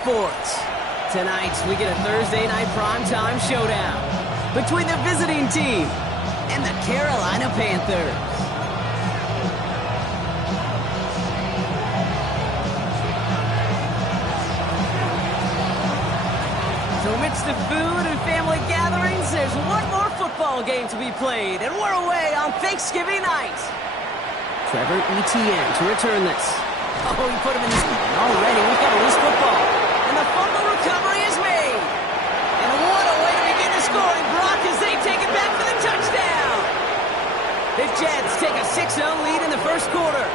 Sports. Tonight, we get a Thursday night primetime showdown between the visiting team and the Carolina Panthers. So amidst the food and family gatherings, there's one more football game to be played, and we're away on Thanksgiving night. Trevor Etienne to return this. Oh, he put him in his... Already, we've got a loose football. And the fumble recovery is made. And what a way to begin the scoring, Brock, as they take it back for the touchdown. The Jets take a 6-0 lead in the first quarter.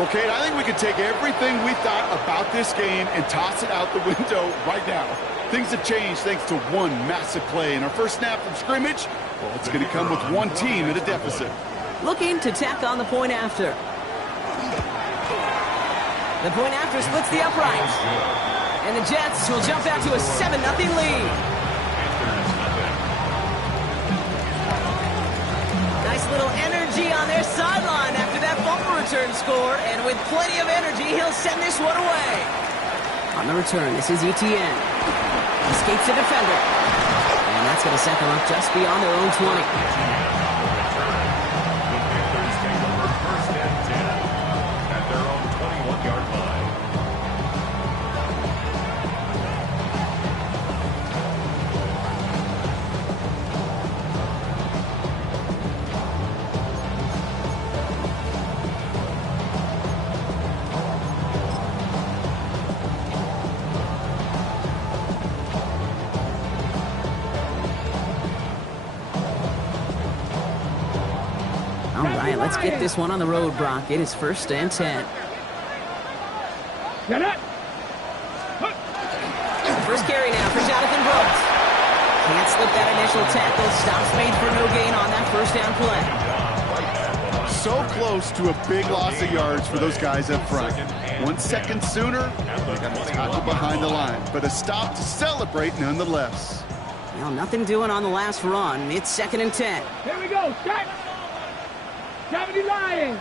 Well, Kate, I think we could take everything we thought about this game and toss it out the window right now. Things have changed thanks to one massive play. And our first snap from scrimmage, well, it's going to come with one team at a deficit. Looking to tack on the point after. The point after splits the uprights. And the Jets will jump out to a 7-0 lead. Nice little energy on their sideline after that fumble return score. And with plenty of energy, he'll send this one away. On the return, this is Etienne. Escapes the defender. And that's going to set them up just beyond their own 20. Let's get this one on the road, Brock. It is 1st and 10. First carry now for Jonathan Brooks. Can't slip that initial tackle. Stops made for no gain on that first down play. So close to a big loss of yards for those guys up front. 1 second sooner, they got a tackle behind the line. But a stop to celebrate nonetheless. Well, nothing doing on the last run. It's 2nd and 10. Here we go, start. 70 Lions.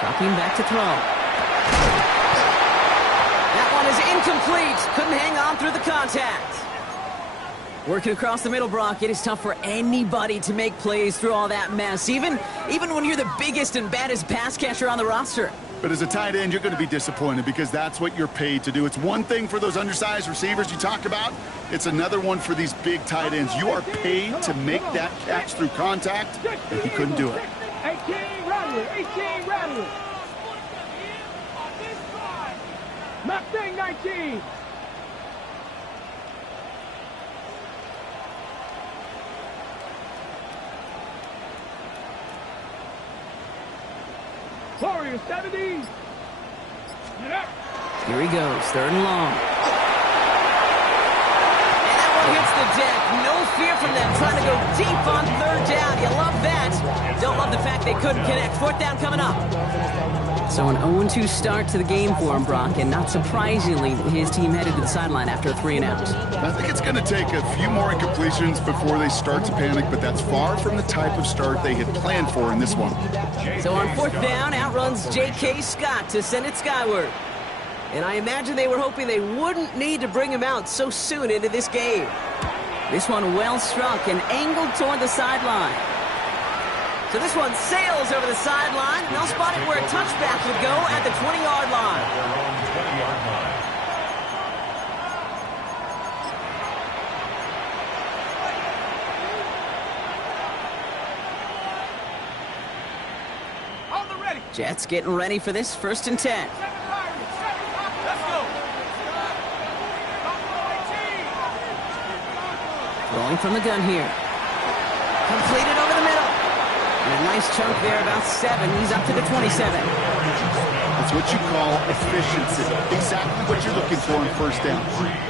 Dropping back to throw. That one is incomplete. Couldn't hang on through the contact. Working across the middle, Brock, it is tough for anybody to make plays through all that mess, even when you're the biggest and baddest pass catcher on the roster. But as a tight end, you're going to be disappointed because that's what you're paid to do. It's one thing for those undersized receivers you talk about. It's another one for these big tight ends. You are paid to make that catch through contact, and he couldn't do it. 18 Rattler. Mustang 19. Warriors 70. Here he goes, 3rd and long. And that one hits the deck. No fear from them trying to go deep on 3rd down. You love that. Don't love the fact they couldn't connect. 4th down coming up. So an 0-2 start to the game for him, Brock, and not surprisingly, his team headed to the sideline after a 3-and-out. I think it's going to take a few more incompletions before they start to panic, but that's far from the type of start they had planned for in this one. So on 4th down, outruns J.K. Scott to send it skyward. And I imagine they were hoping they wouldn't need to bring him out so soon into this game. This one well struck and angled toward the sideline. So this one sails over the sideline. They'll spot it where a touchback would go at the 20-yard line. Jets getting ready for this 1st and 10. Rolling from the gun here. Completed over the middle. And a nice chunk there, about 7. He's up to the 27. That's what you call efficiency. Exactly what you're looking for in 1st down.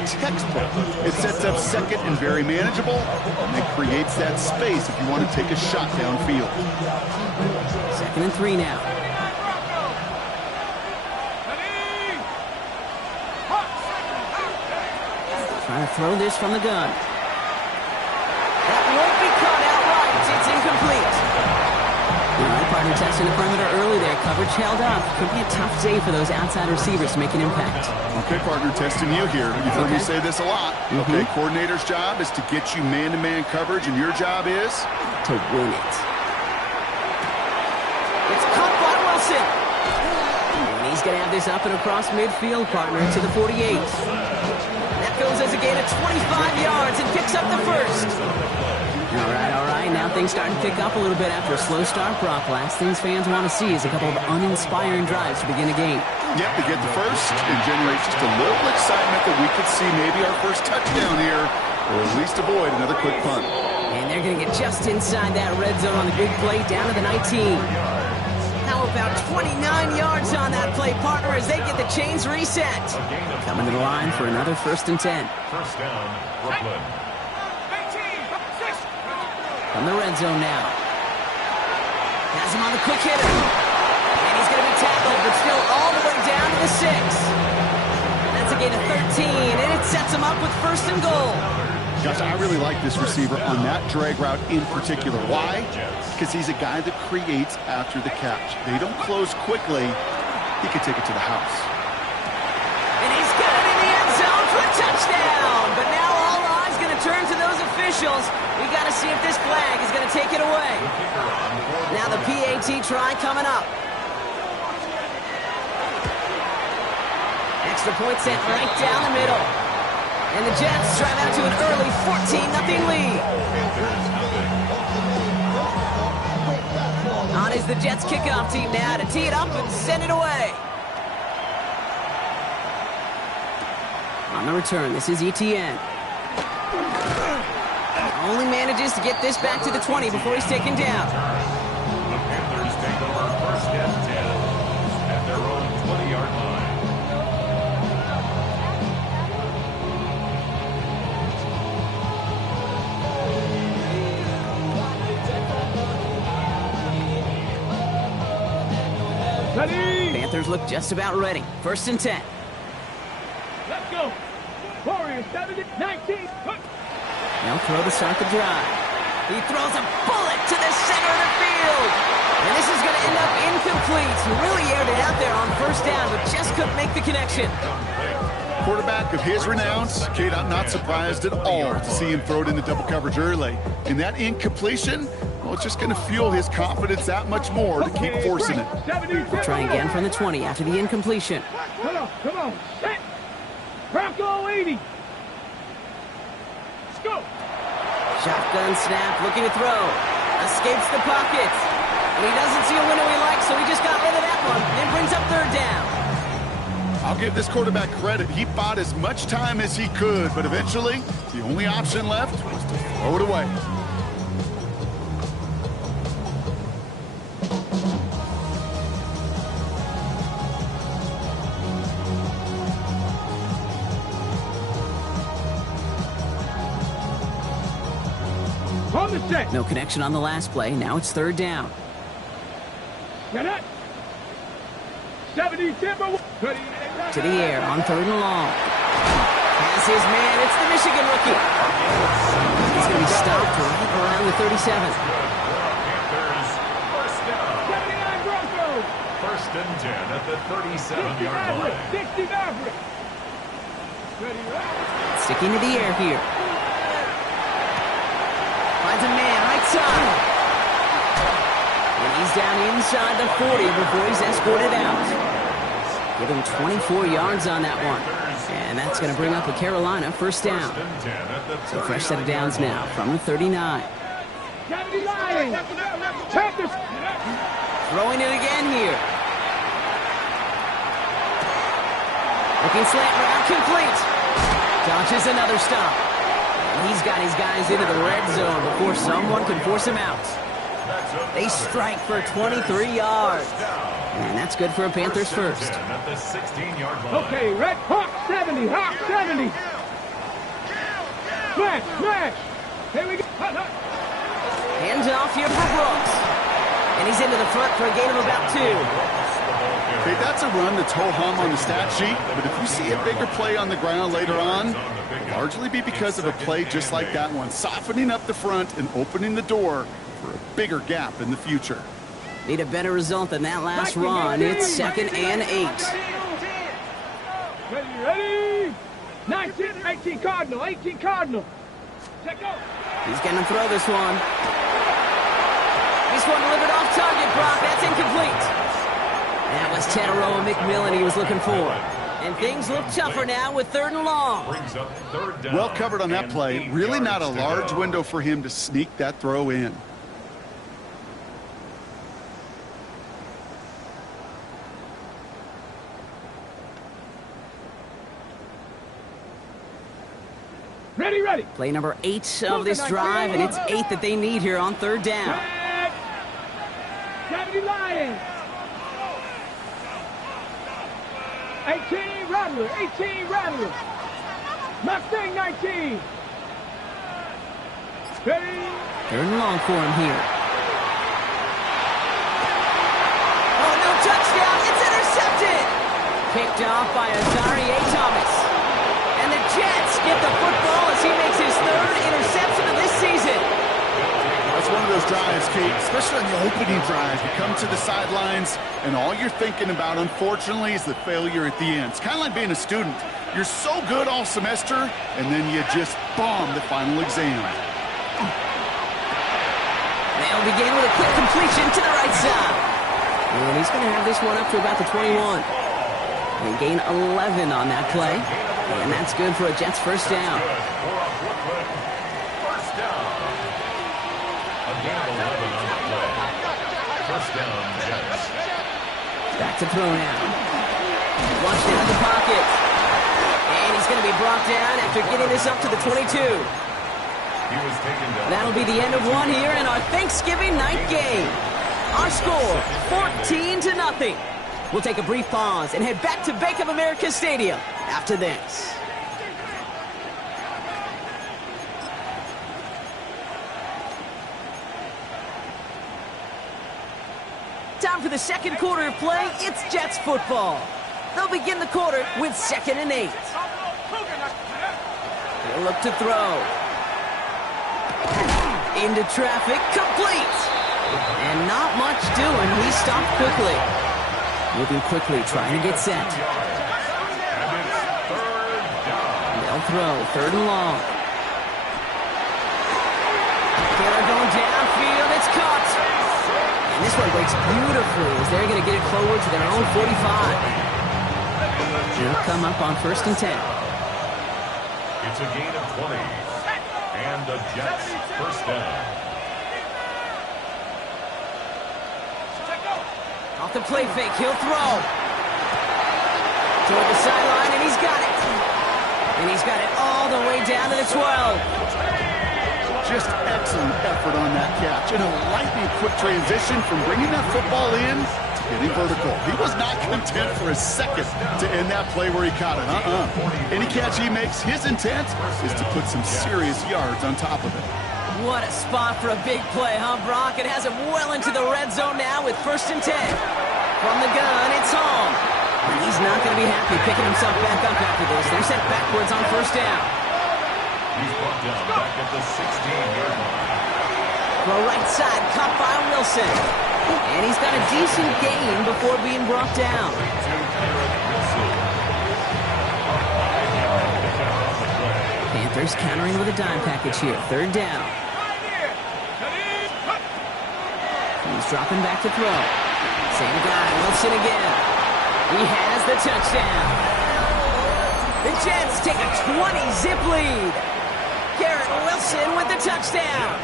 Textbook. It sets up 2nd and very manageable, and it creates that space if you want to take a shot downfield. 2nd and 3 now. Trying to throw this from the gun. That won't be caught outright. It's incomplete. partner testing the perimeter early there. Coverage held up. Could be a tough day for those outside receivers to make an impact. Okay, partner, testing you here. You've heard me say this a lot. Okay, coordinator's job is to get you man-to-man coverage, and your job is? To win it. It's caught by Wilson. And he's going to have this up and across midfield, partner, to the 48. That goes as a gain of 25 yards and picks up the first. All right. Now things starting to pick up a little bit after a slow start, Brock. Last things fans want to see is a couple of uninspiring drives to begin the game. Yep, to get the first and generate just a little excitement that we could see maybe our first touchdown here, or at least avoid another quick punt. And they're going to get just inside that red zone on the big play, down to the 19. How about 29 yards on that play, partner, as they get the chains reset. Coming to the line for another 1st and 10. First down, Brooklyn. From the red zone now. Has him on the quick hitter. And he's going to be tackled, but still all the way down to the 6. That's a gain of 13, and it sets him up with 1st and goal. Gosh, I really like this receiver on that drag route in particular. Why? Because he's a guy that creates after the catch. They don't close quickly. He could take it to the house. And he's got it in the end zone for a touchdown. But now all eyes going to turn to those officials. We got to see if this flag is going to take it away. Now the PAT try coming up. Extra point sent right down the middle. And the Jets drive out to an early 14-0 lead. On is the Jets kickoff team now to tee it up and send it away. On the return, this is Etienne. Only manages to get this back to the 20 before he's taken down. The Panthers take over 1st and 10 at their own 20-yard line. Panthers look just about ready. 1st and 10. Let's go. Warriors 7-19. They'll throw to start the drive. He throws a bullet to the center of the field. And this is going to end up incomplete. He really aired it out there on 1st down, but just couldn't make the connection. Quarterback of his renounce, Kate, I'm not surprised at all to see him throw it into double coverage early. And that incompletion, well, it's just going to fuel his confidence that much more to keep forcing it. We'll try again from the 20 after the incompletion. Come on. Set. Bronco 80. Let's go. Shotgun snap, looking to throw. Escapes the pocket. And he doesn't see a window he likes, so he just got rid of that one. And brings up 3rd down. I'll give this quarterback credit. He bought as much time as he could, but eventually, the only option left was to throw it away. On the set. No connection on the last play. Now it's 3rd down. Get it. 70 Timber. To the air on 3rd and long. Has his man. It's the Michigan rookie. He's going to be stopped right around the 37. Panthers, 1st down. 79 Broncos. 1st and 10 at the 37-yard line. 60 Maverick. Sticking to the air here. Finds a man right side. And he's down inside the 40 before he's escorted out. Give him 24 yards on that one. And that's going to bring up a Carolina 1st down. So fresh set of downs now from the 39. Throwing it again here. Looking slant route complete. Dodges another stop. And he's got his guys into the red zone before someone can force him out. They strike for 23 yards. And that's good for a Panthers 1st. Okay, Red Hawk 70, Hawk 70. Smash. Here we go. Hands off here for Brooks. And he's into the front for a gain of about 2. Okay, that's a run that's ho-hum on the stat sheet, but if you see a bigger play on the ground later on, it'll largely be because of a play just like that one, softening up the front and opening the door for a bigger gap in the future. Need a better result than that last run. It's 2nd and 8. Ready? 19, 18 Cardinal, 18 Cardinal. Check out. He's going to throw this one. He's going to deliver it off target, Brock. That's incomplete. That was Tataroa McMillan he was looking for. And things look tougher now with 3rd and long. Well covered on that play. Really not a large window for him to sneak that throw in. Ready. Play number 8 of this drive, and it's 8 that they need here on 3rd down. Deputy Lions. 18 Rattler, 18 Rattler. Mustang 19. Ready? 3rd and long for him here. Oh, no touchdown. It's intercepted. Picked off by Azari A. Thomas. And the Jets get the football as he makes his 3rd interception of this season. That's one of those drives, Kate, especially on the opening drive. You come to the sidelines, and all you're thinking about, unfortunately, is the failure at the end. It's kind of like being a student. You're so good all semester, and then you just bomb the final exam. They'll begin with a quick completion to the right side. And he's going to have this one up to about the 21. They gain 11 on that play. And that's good for a Jets 1st down. First down. A gain of 11 on the play. 1st down, Jets. Back to throw now. Watch down the pocket. And he's going to be brought down after getting this up to the 22. He was taken down. That'll be the end of one here in our Thanksgiving night game. Our score, 14-0. We'll take a brief pause and head back to Bank of America Stadium after this. Time for the 2nd quarter of play. It's Jets football. They'll begin the quarter with 2nd and 8. They'll look to throw. Into traffic, complete. And not much doing. He stopped quickly. Moving quickly, trying to get set. They'll throw, 3rd and long. Taylor going downfield, it's caught. And this one breaks beautifully as they're going to get it forward to their own 45. They'll come up on 1st and 10. It's a gain of 20. And the Jets 1st down. Off the play fake, he'll throw. Toward the sideline, and he's got it. And he's got it all the way down to the 12. Just excellent effort on that catch. And a lightning quick transition from bringing that football in to getting vertical. He was not content for a second to end that play where he caught it. Any catch he makes, his intent is to put some serious yards on top of it. What a spot for a big play, huh, Brock? It has him well into the red zone now with 1st and 10. From the gun, it's home. And he's not going to be happy picking himself back up after this. They're set backwards on 1st down. He's brought down back at the 16-yard line. Throw right side, caught by Wilson. And he's got a decent gain before being brought down. Panthers countering with a dime package here. 3rd down. He's dropping back to throw. Same guy, Wilson again. He has the touchdown. The Jets take a 20-zip lead. Garrett Wilson with the touchdown.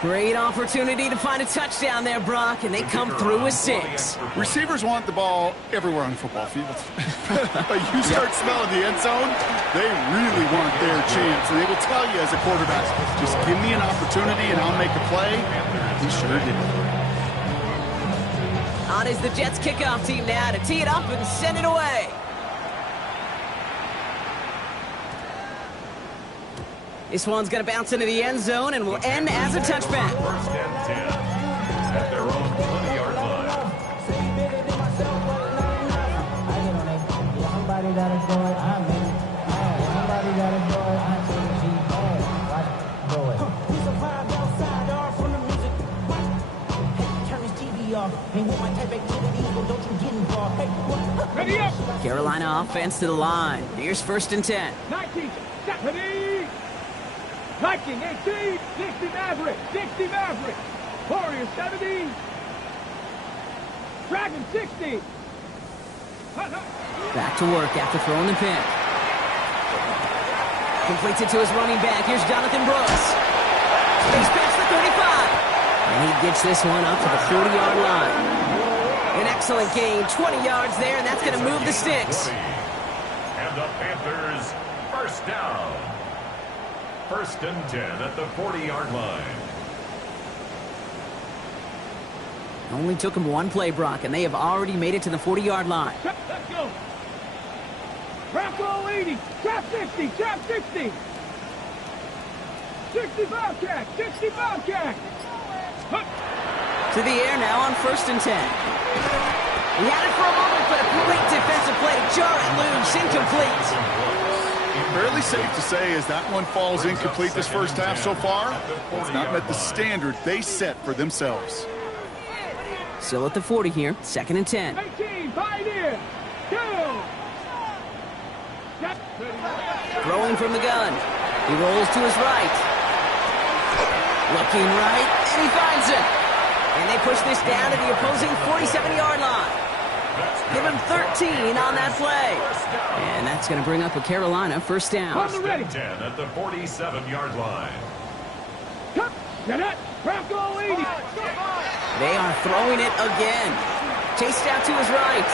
Great opportunity to find a touchdown there, Brock, and they come through with 6. Receivers want the ball everywhere on the football field. But you start smelling the end zone, they really want their chance. And they will tell you as a quarterback, just give me an opportunity and I'll make a play. He sure did. On is the Jets kickoff team now to tee it up and send it away. This one's going to bounce into the end zone and will end as a touchback. 1st and 10 at their own 20-yard line. Somebody got a joy, I'm in. Somebody got a joy, I change. Watch it, go it. He's a vibe outside, all from the music. Ready up. Carolina offense to the line. Here's 1st and 10. 19, ready. Viking 18, 60 Maverick, 60 Maverick. Warriors 70. Dragon 60. Back to work after throwing the pick. Completes it to his running back. Here's Jonathan Brooks. He's past the 35. And he gets this one up to the 40-yard line. An excellent gain, 20 yards there, and that's going to move the sticks. And the Panthers, 1st down. 1st and 10 at the 40-yard line. Only took him one play, Brock, and they have already made it to the 40-yard line. Let's go. Bronco 80, trap 60, trap 60. 65 catch, 65 catch. To the air now on 1st and 10. He had it for a moment, but a great defensive play to jar it loose, incomplete. Fairly safe to say as that one falls incomplete this first half so far, it's not met the standard they set for themselves. Still at the 40 here, 2nd and 10. 18, Pioneer. Go. Throwing from the gun. He rolls to his right. Looking right, and he finds it. And they push this down to the opposing 47-yard line. Give him 13 on that play. And that's going to bring up a Carolina 1st down. 1st and 10 at the 47-yard line. Bronco 80. They are throwing it again. Chased out to his right.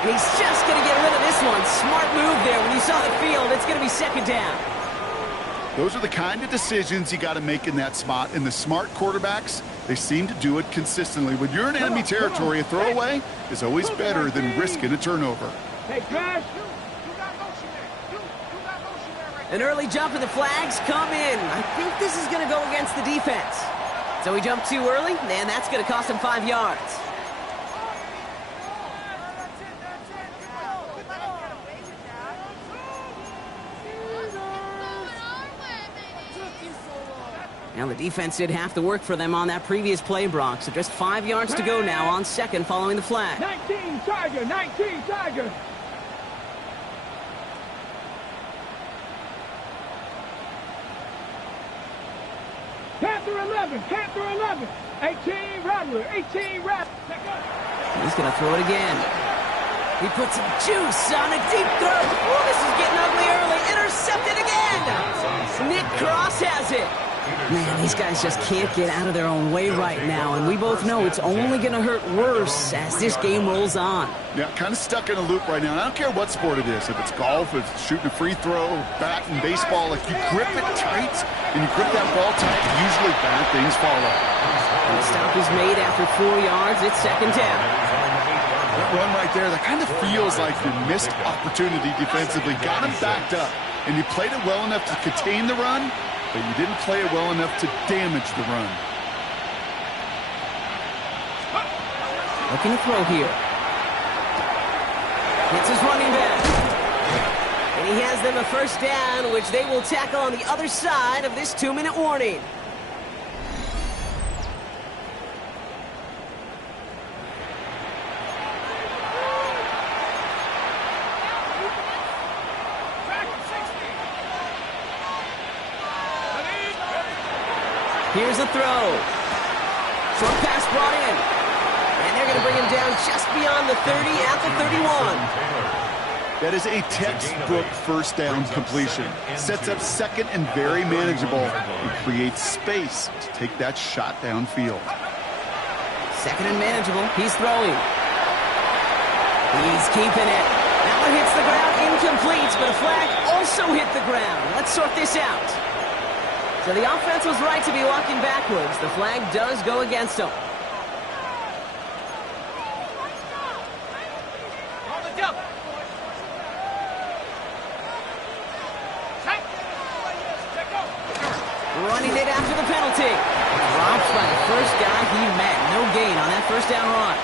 And he's just going to get rid of this one. Smart move there. When you saw the field, it's going to be 2nd down. Those are the kind of decisions you got to make in that spot. And the smart quarterbacks, they seem to do it consistently. When you're in enemy territory, a throwaway is always better than risking a turnover. Hey, Crash. An early jump and the flags come in. I think this is going to go against the defense. So he jumped too early, and that's going to cost him 5 yards. Now the defense did half the work for them on that previous play, Brock. So just 5 yards to go now on 2nd following the flag. 19 Tiger, 19 Tiger. Panther 11, Panther 11. 18 Rattler, 18 Rattler. He's going to throw it again. He puts some juice on a deep throw. Oh, this is getting ugly early. Intercepted again. Nick Cross has it. Man, these guys just can't get out of their own way right now, and we both know it's only going to hurt worse as this game rolls on. Yeah, kind of stuck in a loop right now. And I don't care what sport it is. If it's golf, if it's shooting a free throw, bat and baseball, like you grip it tight and you grip that ball tight, usually bad things follow. And the stop is made after 4 yards. It's 2nd down. That run right there, that kind of feels like you missed opportunity defensively. Got him backed up, and you played it well enough to contain the run, but you didn't play it well enough to damage the run. Looking to throw here. Hits his running back. And he has them a 1st down, which they will tackle on the other side of this 2-minute warning. Here's a throw. Short pass brought in. And they're going to bring him down just beyond the 30 at the 31. That is a textbook 1st down completion. Sets up 2nd and very manageable. It creates space to take that shot downfield. 2nd and manageable. He's throwing. He's keeping it. That one hits the ground, incomplete, but a flag also hit the ground. Let's sort this out. So the offense was right to be walking backwards. The flag does go against them. Running it after the penalty. Dropped by the first guy he met. No gain on that 1st down run.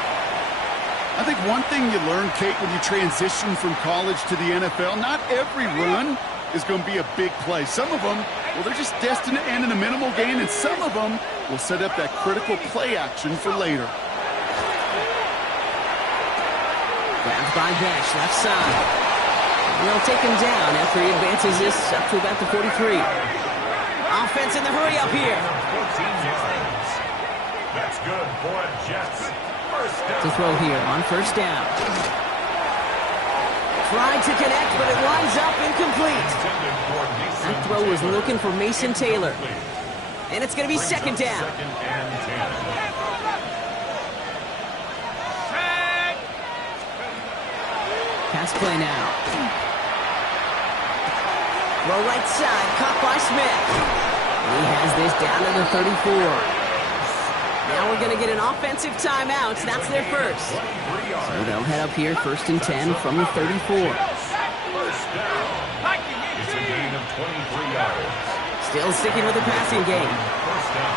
I think one thing you learn, Kate, when you transition from college to the NFL, not every run is going to be a big play. Some of them, well, they're just destined to end in a minimal gain, and some of them will set up that critical play action for later. by Besh, left side. And they'll take him down after he advances this up to about the 43. Offense in the hurry up here. 14 yards. That's good for a Jets. First down. To throw here on first down. Tried to connect, but it winds up incomplete. That throw was looking for Mason Taylor. And it's going to be second down. Second and 10. Pass play now. Throw right side, caught by Smith. He has this down to the 34. Now we're going to get an offensive timeout. That's their first. So they'll head up here, first and 10 from the 34. First down. It's a gain of 23 yards. Still sticking with the passing game. First down.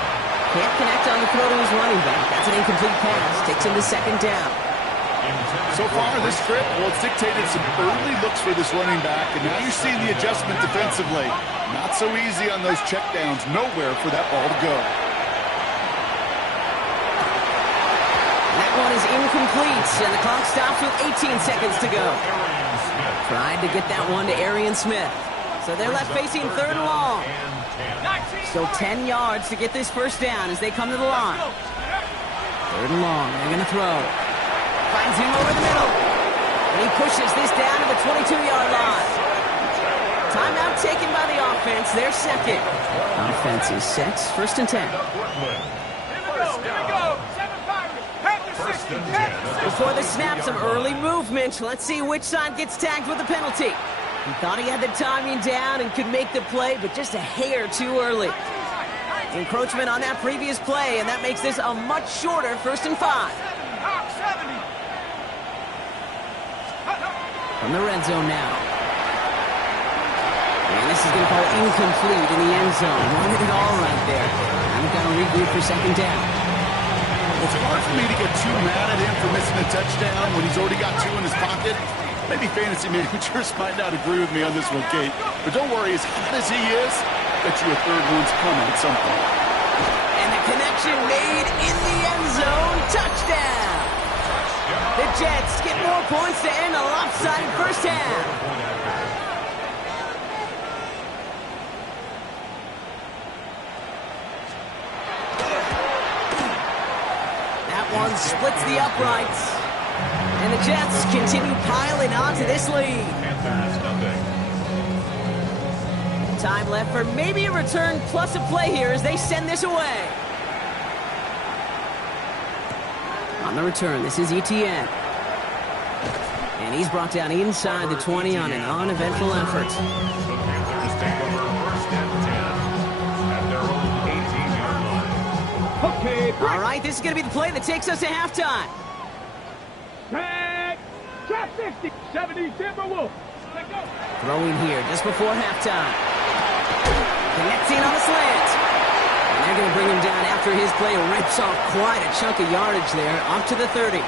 Can't connect on the throw to his running back. That's an incomplete pass. Takes him to second down. So far, this trip, well, it's dictated some early looks for this running back, and now you're seeing the adjustment defensively. Not so easy on those checkdowns. Nowhere for that ball to go. That one is incomplete, and the clock stops with 18 seconds to go. Tried to get that one to Arian Smith. So they're left facing third and long. Still 10 yards to get this first down as they come to the line. Third and long. They're going to throw. Finds him over the middle. And he pushes this down to the 22-yard line. Timeout taken by the offense. Their second. Offense is set. First and 10. Before the snap, some early movement. Let's see which side gets tagged with the penalty. He thought he had the timing down and could make the play, but just a hair too early. Encroachment on that previous play, and that makes this a much shorter first and 5. From the red zone now. And this is going to fall incomplete in the end zone. Running it all right there. I'm going to regroup for second down. It's hard for me to get too mad at him for missing a touchdown when he's already got 2 in his pocket. Maybe fantasy managers might not agree with me on this one, Kate. But don't worry, as hot as he is, I bet you a third one's coming at some point. And the connection made in the end zone. Touchdown! The Jets get more points to end a lopsided first half. That one splits the uprights. And the Jets continue piling onto this lead. Time left for maybe a return plus a play here as they send this away. On the return, this is Etienne. And he's brought down inside the 20 on an uneventful effort. The Panthers take over first and 10 at their own 18-yard line. Okay, All right, this is going to be the play that takes us to halftime. Drag. Trap 60. 70 Timberwolves. Let go. Throwing here just before halftime. Connecting on the slant. And they're going to bring him down after his play rips off quite a chunk of yardage there, up to the 30.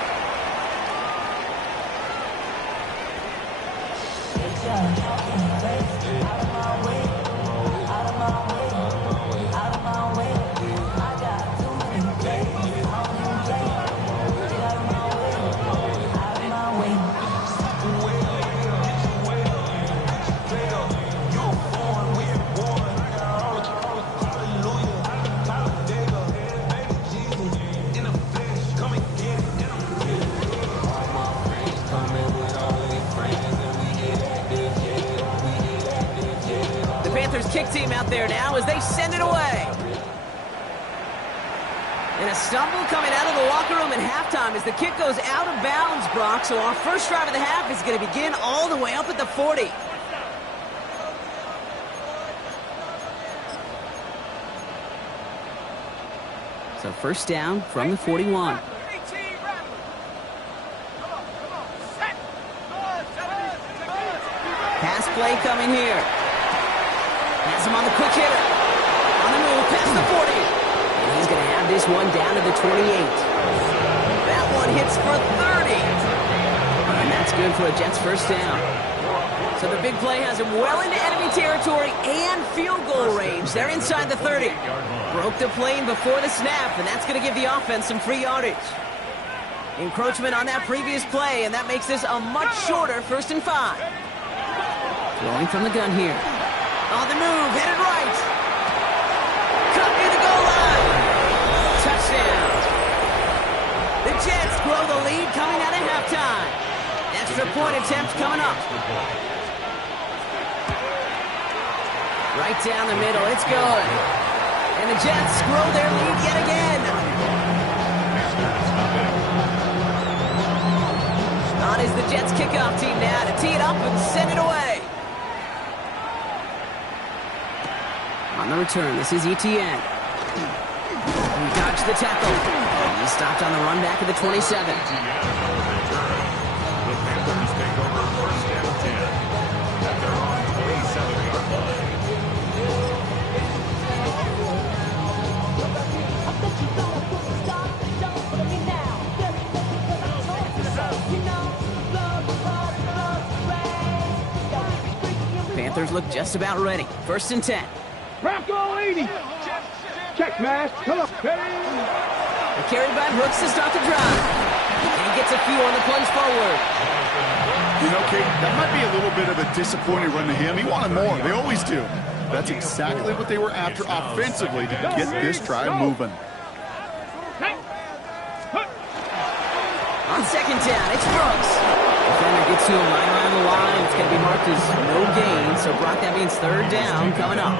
Kick team out there now as they send it away. And a stumble coming out of the locker room at halftime as the kick goes out of bounds, Brock. So our first drive of the half is going to begin all the way up at the 40. So first down from the 41. Pass play coming here. Has him on the quick hitter. On the move, past the 40. And he's going to have this one down to the 28. That one hits for 30. And that's good for a Jets first down. So the big play has him well into enemy territory and field goal range. They're inside the 30. Broke the plane before the snap, and that's going to give the offense some free yardage. Encroachment on that previous play, and that makes this a much shorter 1st and 5. Throwing from the gun here. On the move, headed right. Cut near the goal line. Touchdown. The Jets grow the lead coming out of halftime. Extra point attempt coming up. Right down the middle, it's good. And the Jets grow their lead yet again. On is the Jets kickoff team now to tee it up and send it away. On the return, this is Etienne. He dodged the tackle. He stopped on the run back at the 27. The Panthers take over 1st and 10 at their own 27-yard line. Panthers look just about ready. 1st and 10. Bronco 80. Check, Mash. Come on. A carry by Brooks to start the drive. And he gets a few on the plunge forward. You know, Kate, that might be a little bit of a disappointing run to him. He wanted more. They always do. That's exactly what they were after offensively to get this drive moving. On 2nd down, it's Brooks. Defender gets to him right around the line. It's going to be marked as no gain. So, Brock, that means 3rd down coming up.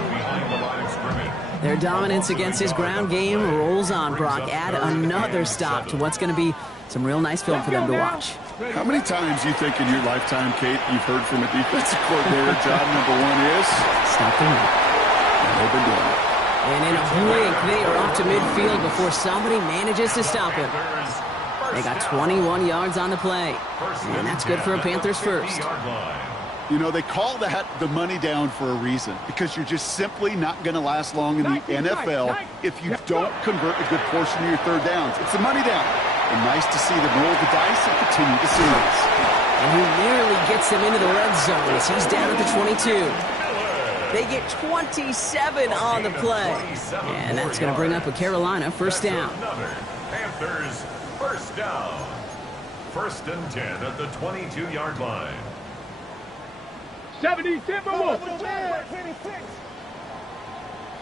Their dominance against his ground game rolls on, Brock. Add another stop to what's going to be some real nice film for them to watch. How many times do you think in your lifetime, Kate, you've heard from a defensive coordinator, job number 1 is? Stop the run. They've been doing it. And in a blink, they are off to midfield before somebody manages to stop him. They got 21 yards on the play. And that's good for a Panthers first. You know, they call that the money down for a reason, because you're just simply not going to last long in the NFL if you don't convert a good portion of your 3rd downs. It's the money down. And nice to see them roll the dice and continue to see this. And he nearly gets them into the red zone as he's down at the 22. They get 27 on the play. And that's going to bring up a Carolina 1st down. Panthers 1st down. 1st and 10 at the 22-yard line. 70 Timberwolves.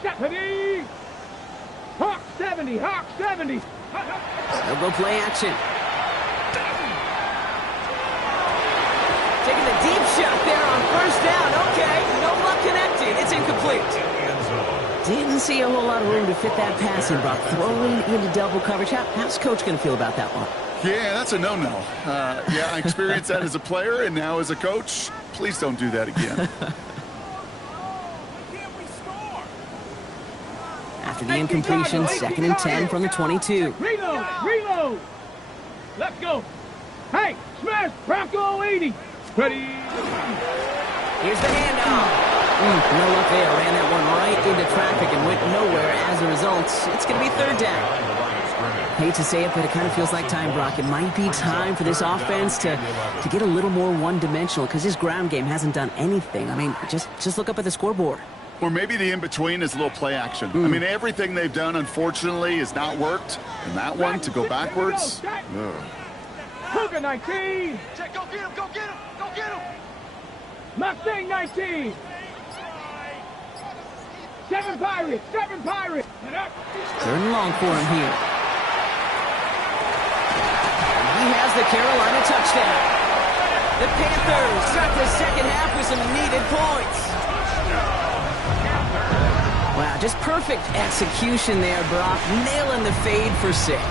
70. Hawk 70. Hawk 70. They'll go play action. Taking the deep shot there on 1st down. Okay, no luck connecting. It's incomplete. Didn't see a whole lot of room to fit that pass in, Brock. Throwing into double coverage. How's Coach going to feel about that one? Yeah, that's a no-no. Yeah, I experienced that as a player, and now as a coach, please don't do that again. After the incompletion, 2nd and 10 from the 22. Reload. Reload. Let's go. Hey, smash Bronco 80. Ready. Here's the handoff. No luck there. Ran that one right into traffic and went nowhere as a result. It's going to be 3rd down. Hate to say it, but it kind of feels like time, Brock. It might be time for this offense to get a little more one-dimensional because his ground game hasn't done anything. I mean, just look up at the scoreboard. Or maybe the in-between is a little play action. I mean, everything they've done, unfortunately, has not worked. And that one, to go backwards, Cougar 19. Check, go get him, go get him, go get him. Mustang 19. 7 Pirates, 7 Pirates. 3rd and long for him here. He has the Carolina touchdown. The Panthers start the 2nd half with some needed points. Wow, just perfect execution there, Brock. Nailing the fade for 6. Yeah,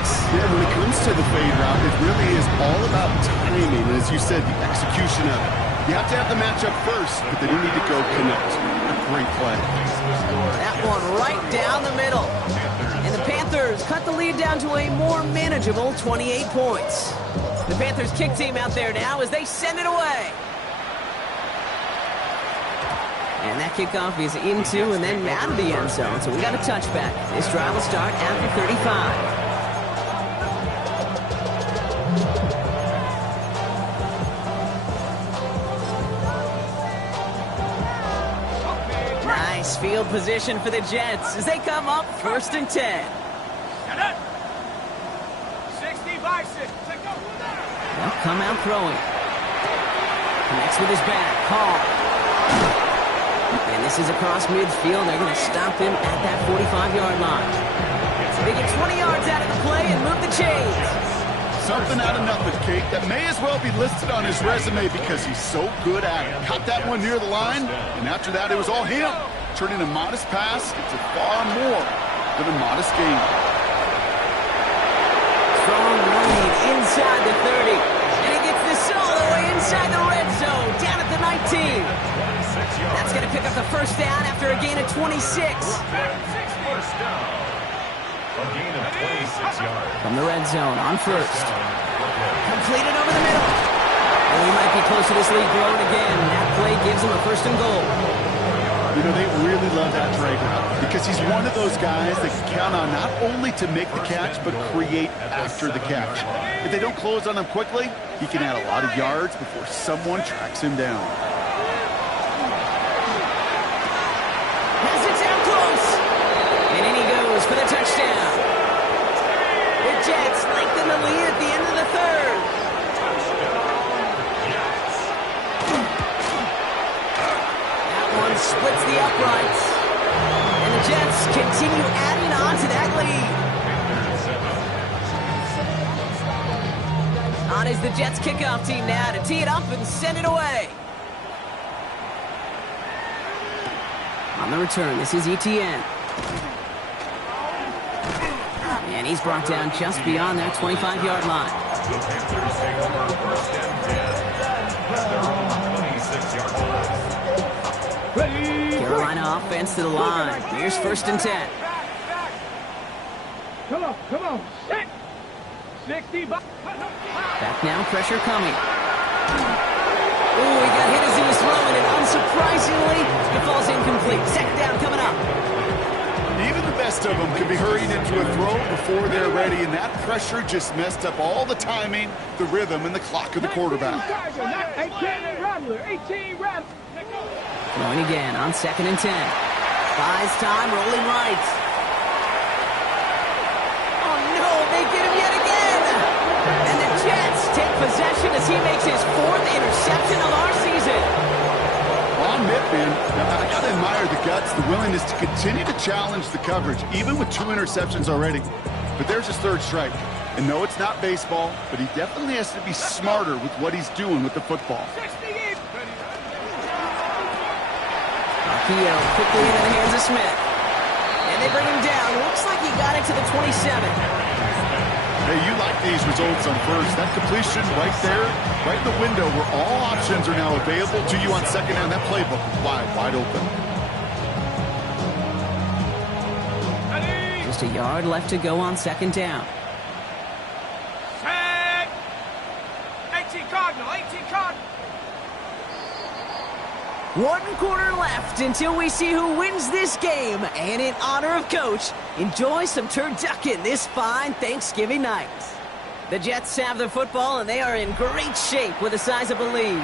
when it comes to the fade route, it really is all about timing. And as you said, the execution of it. You have to have the matchup first, but then you need to go connect. A great play. That one right down the middle. And the Panthers cut the lead down to a more manageable 28 points. The Panthers kick team out there now as they send it away. And that kickoff is into and then out of the end zone. So we got a touchback. This drive will start after 35. Nice field position for the Jets as they come up 1st and 10. 65-6. They'll come out throwing. Connects with his back. Hall. And this is across midfield. They're going to stop him at that 45-yard line. They get 20 yards out of the play and move the chains. Something out of nothing, Kate, that may as well be listed on his resume because he's so good at it. Caught that one near the line, and after that, it was all him. Turning a modest pass into far more than a modest gain. Strong lead inside the 30. And he gets this all the way inside the red zone, down at the 19. That's going to pick up the first down after a gain of 26. First down. A gain of 26 yards. From the red zone on first. Completed over the middle. And we might be close to this lead growing again. That play gives him a first and goal. You know, they really love that drag route because he's one of those guys that can count on not only to make the catch, but create after the catch. If they don't close on him quickly, he can add a lot of yards before someone tracks him down. Has it down close. And in he goes for the touchdown. The Jets lengthen the lead at the end of the third. That one splits the uprights. And the Jets continue adding on to that lead. On is the Jets kickoff team now to tee it up and send it away. On the return, this is Etienne. And he's brought down just beyond that 25-yard line. The Panthers take over first and 10 at their own 26-yard line. Carolina offense to the line. Here's first and 10. Come on, set. 60. Back now, pressure coming. Ooh, he got hit as he was throwing it. Unsurprisingly, it falls incomplete. Second down coming up. Even the best of them can be hurrying into a throw before they're ready, and that pressure just messed up all the timing, the rhythm, and the clock of the quarterback. 18 Rattler. Throwing again on second and 10. Buys time, rolling right. Oh no, they get him yet again. And the Jets take possession as he makes his fourth interception of our season. On Mittman, I got to admire the guts, the willingness to continue to challenge the coverage, even with 2 interceptions already. But there's his third strike. And no, it's not baseball, but he definitely has to be smarter with what he's doing with the football. Akio quickly into the hands of Smith. And they bring him down. Looks like he got it to the 27. Hey, you like these results on first. That completion right there, right in the window where all options are now available to you on second down. That playbook is wide open. Just a yard left to go on second down. Set. 18 Cardinal. 18 Cardinal. 1 quarter left until we see who wins this game. And in honor of Coach, enjoy some turducken this fine Thanksgiving night. The Jets have the football, and they are in great shape with a sizable lead.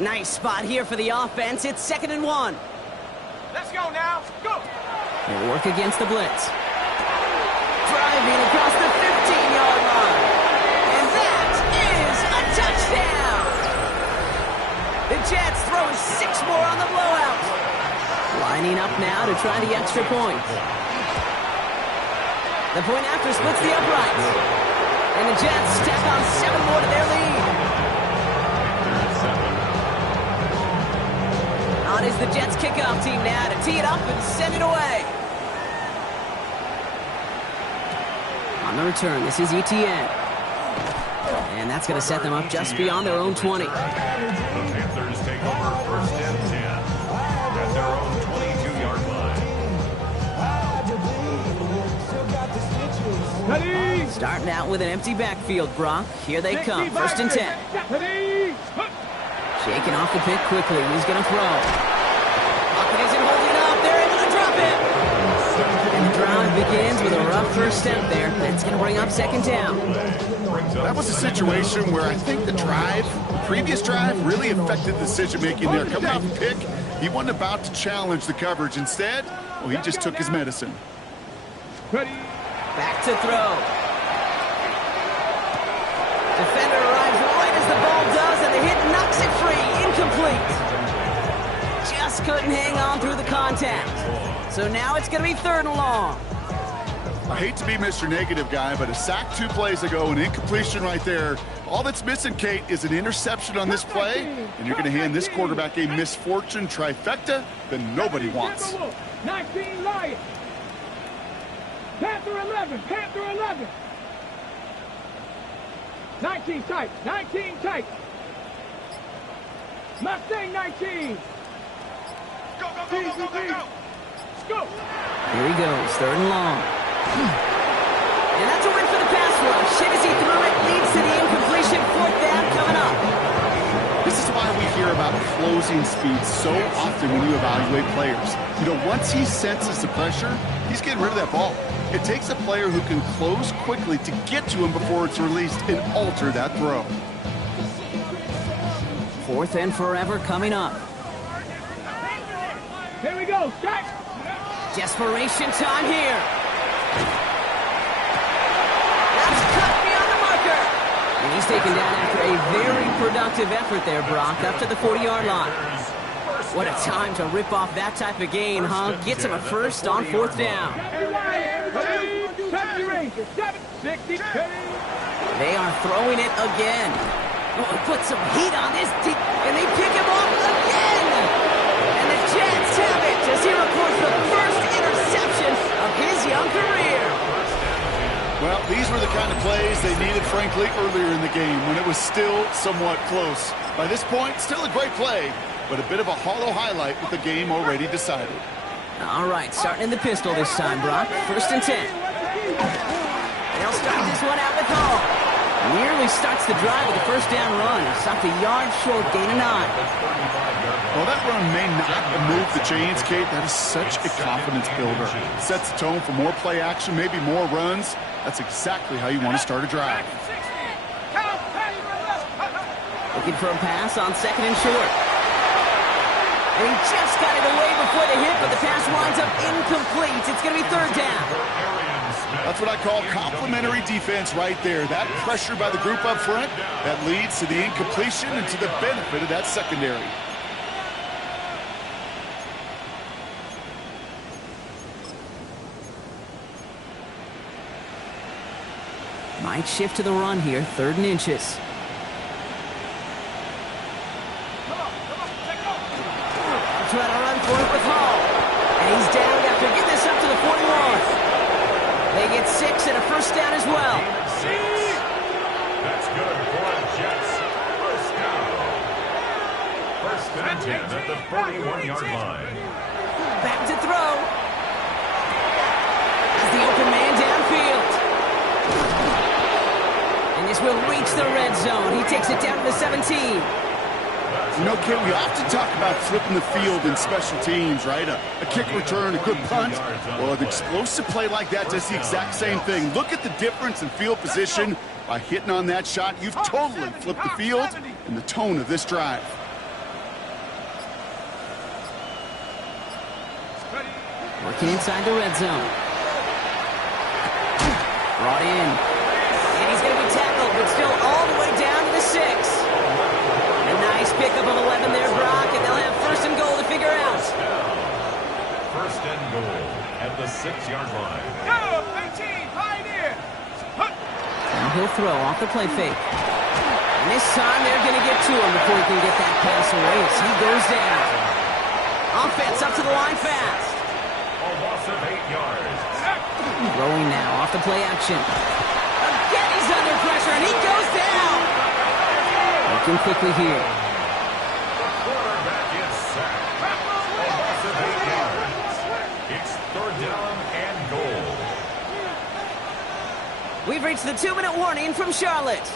Nice spot here for the offense. It's 2nd and 1. Let's go now. Go. They work against the blitz. Driving across the 15-yard line. And that is a touchdown. The Jets throwing 6 more on the blowout. Lining up now to try the extra point. The point after splits the uprights. And the Jets stack on 7 more to their lead. On is the Jets kickoff team now to tee it up and send it away. On the return, this is Etienne. And that's going to set them up just beyond their own 20. The Panthers take over first and 10 at their own 22-yard line. Starting out with an empty backfield, Brock. Here they come, first and 10. Shaking off the pick quickly. He's going to throw. Pocket isn't holding up. They're in first step there. That's going to bring up second down. That was a situation where I think the previous drive, really affected the decision-making there. Coming off a pick, he wasn't about to challenge the coverage. Instead, well, he just took his medicine. Back to throw. Defender arrives right as the ball does, and the hit knocks it free. Incomplete. Just couldn't hang on through the contact. So now it's going to be third and long. I hate to be Mr. Negative guy, but a sack 2 plays ago, an incompletion right there. All that's missing, Kate, is an interception on this play, and you're going to hand this quarterback a misfortune trifecta that nobody wants. 19 Lions. Panther 11. Panther 11. 19 tight. 19 tight. Mustang 19. Go, go, go, go, go, go, go. Let's go. Here he goes, third and long. And that's a win for the pass rush. Shinesy threw it, leads to the incompletion. Fourth down coming up. This is why we hear about closing speed so often when you evaluate players. You know, once he senses the pressure, he's getting rid of that ball. It takes a player who can close quickly to get to him before it's released and alter that throw. Fourth and forever coming up. Here we go. Strike. Desperation time here. That's cut beyond the marker. And he's taken down after a very productive effort there, Brock, up to the 40-yard line. What a time to rip off that type of gain, huh? Gets him a first on fourth down. They are throwing it again. Oh, put some heat on this, and they pick him off again. And the Jets have it as he records the first interception of his young career. Well, these were the kind of plays they needed, frankly, earlier in the game when it was still somewhat close. By this point, still a great play, but a bit of a hollow highlight with the game already decided. All right, starting in the pistol this time, Brock. First and 10. They'll start this one out with Hall. Nearly starts the drive with a first down run. Stopped a yard short, gain of 9. Well, that run may not move the chains, Kate. That is such a confidence builder. Sets the tone for more play action, maybe more runs. That's exactly how you want to start a drive. Looking for a pass on second and short. And he just got it away before the hit, but the pass winds up incomplete. It's going to be third down. That's what I call complementary defense right there. That pressure by the group up front, that leads to the incompletion and to the benefit of that secondary. Might shift to the run here, third and inches. Trying to run for it with Hall. And he's down after getting this up to the 41. They get 6 and a first down as well. That's good for Jets. First down. First and 10 at the 41-yard line. Back to throw. As the open man downfield. And this will reach the red zone. He takes it down to the 17. You know, Kate, we often talk about flipping the field in special teams, right? A kick return, a good punt. Well, an explosive play like that does the exact same thing. Look at the difference in field position. By hitting on that shot, you've totally flipped the field and the tone of this drive. Working inside the red zone. Brought in. And he's going to be tackled, but still all the way down to the 6. Nice pickup of 11 there, Brock, and they'll have first and goal to figure out. First and goal at the 6-yard line. Go, 18, Pioneer. And he'll throw off the play fake. And this time they're going to get to him before he can get that pass away as he goes down. Offense up to the line fast. A loss of 8 yards. Throwing now off the play action. Again, he's under pressure, and he goes down. Looking quickly here. The quarterback is sacked. A loss of 8 yards. It's third down and goal. We've reached the 2-minute warning from Charlotte.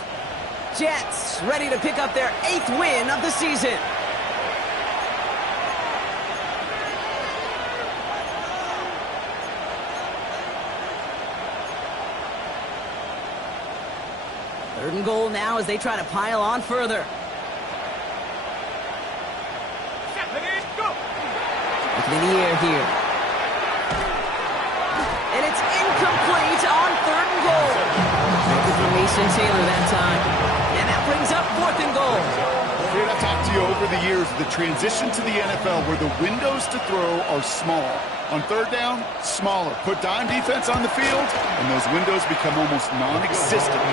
Jets ready to pick up their 8th win of the season. Third and goal now as they try to pile on further. Looking in the air here. And it's incomplete on third and goal. Looking for Mason Taylor that time. And that brings up fourth and goal. Dude, I've talked to you over the years, the transition to the NFL where the windows to throw are small. On third down, smaller. Put dime defense on the field, and those windows become almost non-existent.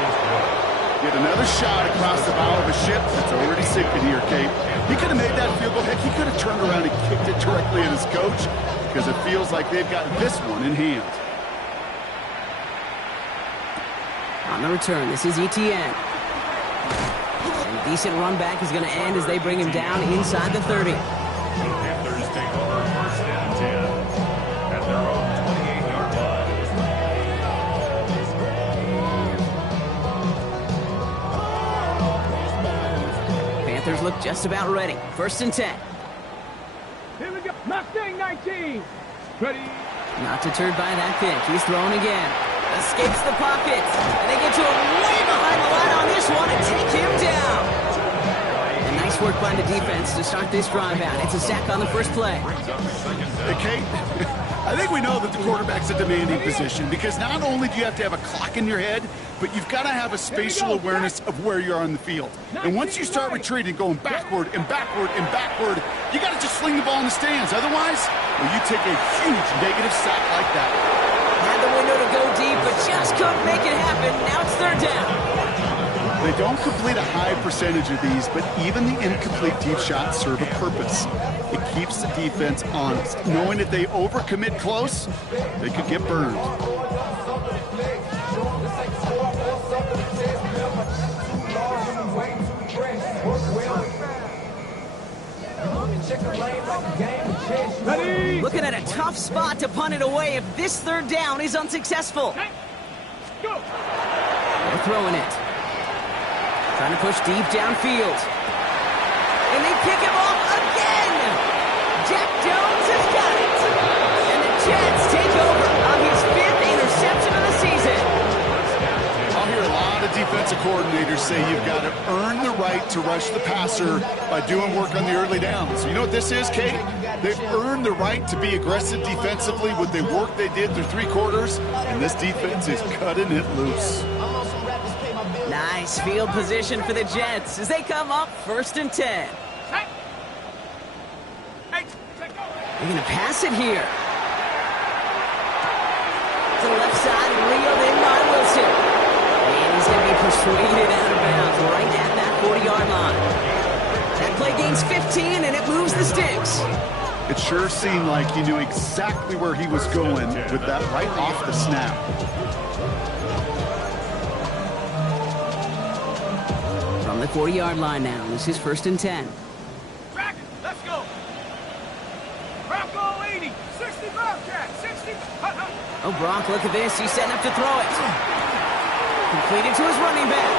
Get another shot across the bow of a ship that's already sinking here, Kate. He could have made that field goal. Heck, he could have turned around and kicked it directly at his coach because it feels like they've got this one in hand. On the return, this is ETN. And a decent run back is going to end as they bring him down inside the 30. Panthers take over first and 10 at their own 28-yard line. Panthers look just about ready. First and 10. Here we go. Mustang 19. Ready. Not deterred by that pick. He's thrown again. Escapes the pocket. And they get to him way behind the line on this one and take him down. And nice work by the defense to start this drive out. It's a sack on the first play. Hey, Kate, I think we know that the quarterback's a demanding position because not only do you have to have a clock in your head, but you've got to have a spatial awareness of where you are on the field. And once you start retreating, going backward and backward and backward, you got to just sling the ball in the stands. Otherwise, well, you take a huge negative sack like that. Had the window to go deep, but just couldn't make it happen. Now it's third down. They don't complete a high percentage of these, but even the incomplete deep shots serve a purpose. It keeps the defense honest, knowing if they overcommit close, they could get burned. Ready. Looking at a tough spot to punt it away if this third down is unsuccessful. Go. They're throwing it. Trying to push deep downfield. And they pick him off again. Jack Jones has got it. And the Jets take over on his fifth interception of the season. I'll hear a lot of defensive coordinators say you've got to earn the right to rush the passer by doing work on the early downs. You know what this is, Kate? They've earned the right to be aggressive defensively with the work they did through three quarters, and this defense is cutting it loose. Nice field position for the Jets as they come up first and 10. They're going to pass it here. To the left side, reeled in by Wilson. And he's going to be persuaded out of bounds right at that 40-yard line. That play gains 15, and it moves the sticks. It sure seemed like he knew exactly where he was going with that right off the snap. From the 40-yard line now, this is first and 10. Track it. Let's go. Bronco 80. 60 Bobcat. 60. Oh, Brock, look at this. He's setting up to throw it. Completed to his running back.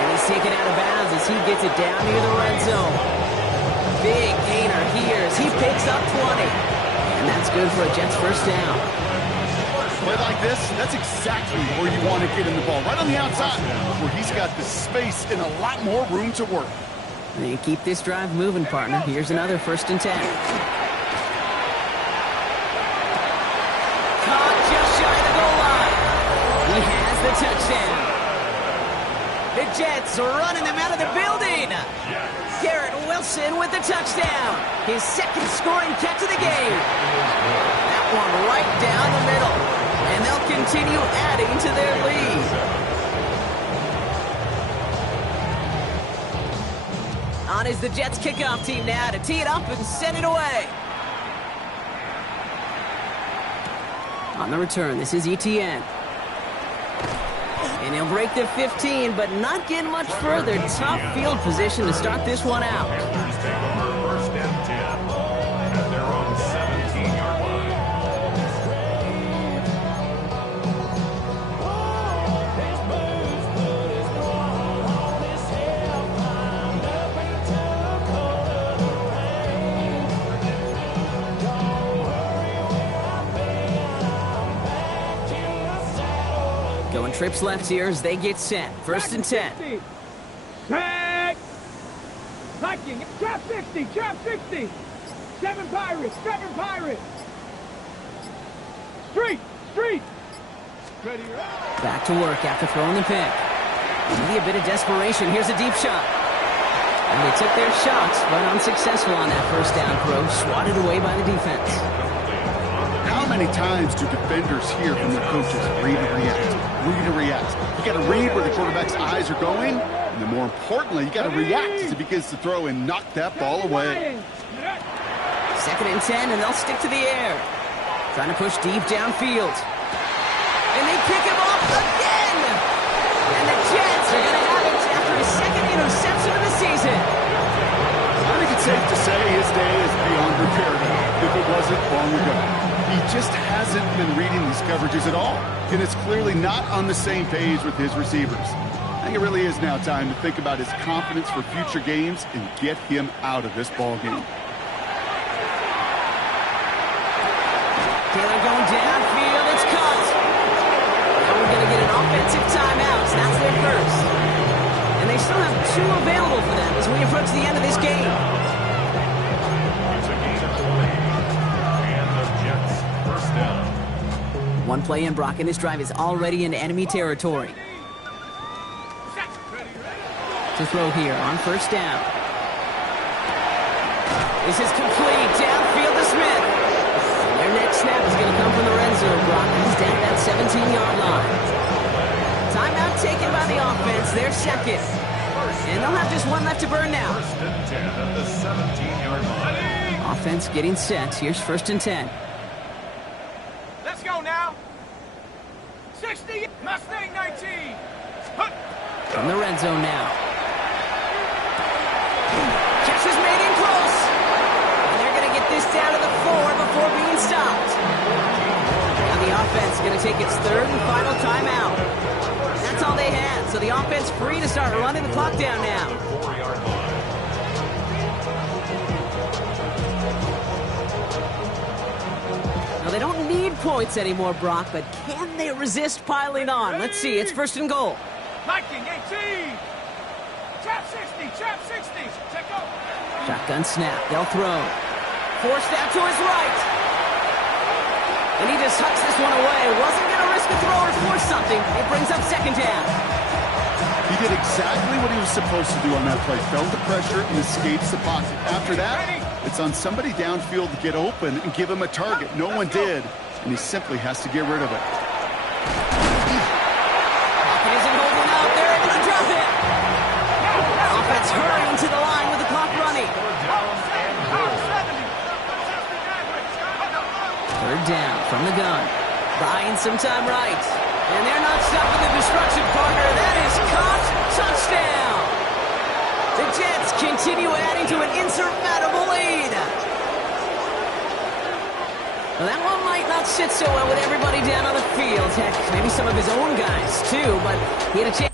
And he's taken out of bounds as he gets it down near the red zone. Big gainer here as he picks up 20. And that's good for a Jets first down. Play like this, that's exactly where you want to get in the ball. Right on the outside, where he's got the space and a lot more room to work. They keep this drive moving, partner. Here's another first and 10. Caught just shy of the goal line. He has the touchdown. The Jets are running them out of the building. Garrett Wilson with the touchdown. His second scoring catch of the game. That one right down the middle. And they'll continue adding to their lead. On is the Jets kickoff team now to tee it up and send it away. On the return, this is ETN. And he'll break the 15, but not get much further. Tough field position to start this one out. Panthers take over first and 10 at their own 17-yard line. Showing trips left here as they get set. First and 10. Set. Hiking. Trap 60. Trap 60. 7 Pirates. 7 Pirates. Street. Street. Ready. Back to work after throwing the pick. Maybe a bit of desperation. Here's a deep shot. And they took their shots, but unsuccessful on that first down throw. Swatted away by the defense. How many times do defenders hear from their coaches, read and react, read and react? You got to read where the quarterback's eyes are going, and then more importantly, you got to react as he begins to throw and knock that ball away. Second and 10, and they'll stick to the air. Trying to push deep downfield. And they pick him off again! And the Jets are going to have it after his second interception of the season. I think it's safe to say his day is beyond repair now, if it wasn't long ago. He just hasn't been reading these coverages at all, and it's clearly not on the same page with his receivers. I think it really is now time to think about his confidence for future games and get him out of this ball game. Taylor going downfield, it's caught. Now we're going to get an offensive timeout, so that's their first. And they still have 2 available for them as we approach the end of this game. It's a gain of 20. And the Jets first down. One play in, Brock, and this drive is already into enemy territory. To throw here on first down. This is complete. Downfield to Smith. And their next snap is going to come from the red zone, Brock. He's down at that 17-yard line. Timeout taken by the offense. Their second. And they'll have just 1 left to burn now. First and 10 at the 17-yard line. Offense getting set. Here's first and 10. Let's go now. 60. Mustang 19. From the red zone now. Catch is made in close. And they're going to get this down to the 4 before being stopped. Now the offense is going to take its 3rd and final timeout. That's all they had, so the offense free to start running the clock down now. 4-yard line. Now they don't need points anymore, Brock, but can they resist piling on? Let's see, it's first and goal. Viking 18. Trap 60. Trap 60. Check out. Shotgun snap, they'll throw. Forced out to his right. And he just hucks this one away. Wasn't going to risk a throw or force something. It brings up second down. He did exactly what he was supposed to do on that play. Felt the pressure and escapes the pocket. After that, it's on somebody downfield to get open and give him a target. No one did, and he simply has to get rid of it. Pocket isn't holding out. They're able to drop it. Offense hurrying to the line with the clock running. Third down from the gun. Buying some time right. And they're not stopping the destruction, partner. That is caught. Touchdown. The Jets continue adding to an insurmountable lead. Well, that one might not sit so well with everybody down on the field. Heck, maybe some of his own guys, too. But he had a chance